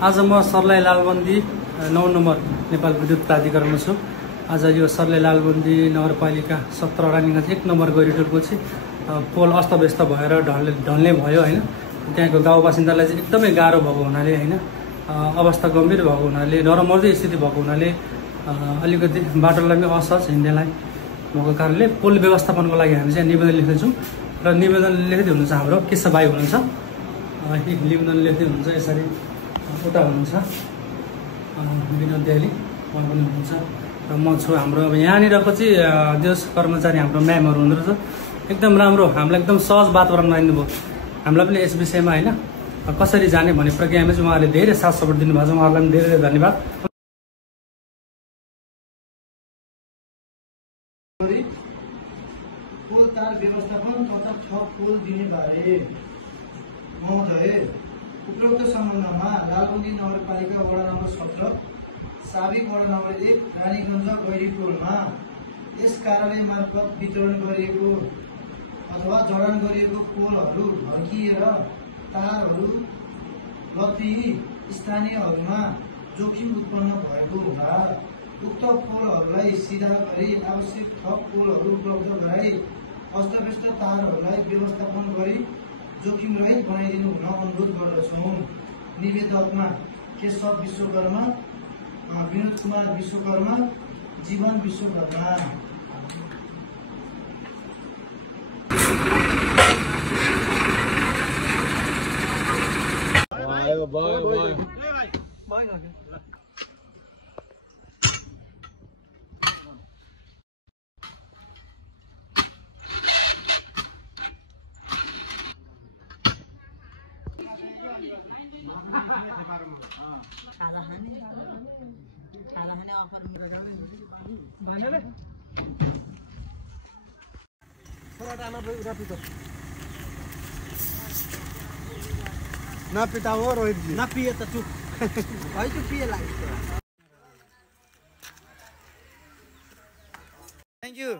आज म सर्लाही लालबन्दी 9 नम्बर नेपाल विद्युत प्राधिकरणमा छु। आज यो सर्लाही लालबन्दी नगरपालिका 17 रानीगञ्ज 1 नम्बर गरिडोरको चाहिँ पोल अस्तव्यस्त भएर ढल्ने भयो हैन। त्यहाँको गाउँ बासिन्दालाई चाहिँ एकदमै गाह्रो भएको हुनाले हैन, अवस्था गम्भीर भएको हुनाले, नरमर्दै स्थिति भएको हुनाले अलिकति बाटोलाई पनि असहज हिँड्नेलाई भएको कारणले पोल व्यवस्थापनको लागि हामी चाहिँ निवेदन लेख्दैछौँ र निवेदन लेख्दै हुनुहुन्छ हाम्रो केशव भाइ हुनुहुन्छ, निवेदन लेख्दै हुनुहुन्छ यसरी उता हुनुहुन्छ विनोद देली उहाँ पनि हुनुहुन्छ र म छु। हाम्रो अब यहाँनिरको चाहिँ देश कर्मचारी हाम्रो म्यामहरू हुँदो रहेछ, एकदम राम्रो, हामीलाई एकदम सहज वातावरण बनाइदिनु भयो। हामीलाई पनि यस विषयमा हैन कसरी जाने भन्ने प्रक्रियामा चाहिँ उहाँहरूले धेरै साथ सपोर्ट दिनुभएको छ, उहाँहरूलाई पनि धेरै धन्यवाद। पोल तार व्यवस्थापन तथा थप पोल दिने बारे महोदय, उपरोक्त सम्बन्धमा लालबन्दी नगरपालिका वडा नम्बर 17 साबिक वडा नम्बर 1 रानीगञ्ज गैरीपोलमा यस कार्यालय मार्फत वितरण गरिएको अथवा जडान गरिएको पोलहरू भड्किएर तारहरू लत्ती स्थानीयहरूमा जोखिम उत्पन्न भएको हुँदा उक्त पोलहरूलाई सिधा गरी आवश्यक थप पोलहरू उपलब्ध गराई अस्तव्यस्त तारहरूलाई व्यवस्थापन गरी जोखिम रहित बनाइदिनु हुन अनुरोध गर्दछौँ। निवेदकमा केशव विश्वकर्मा, विनोद कुमार विश्वकर्मा, जीवन विश्वकर्मा। ना पिता हो रोहित जी, ना पिए तो चुप भाई, चुप पिए लागे। Thank you.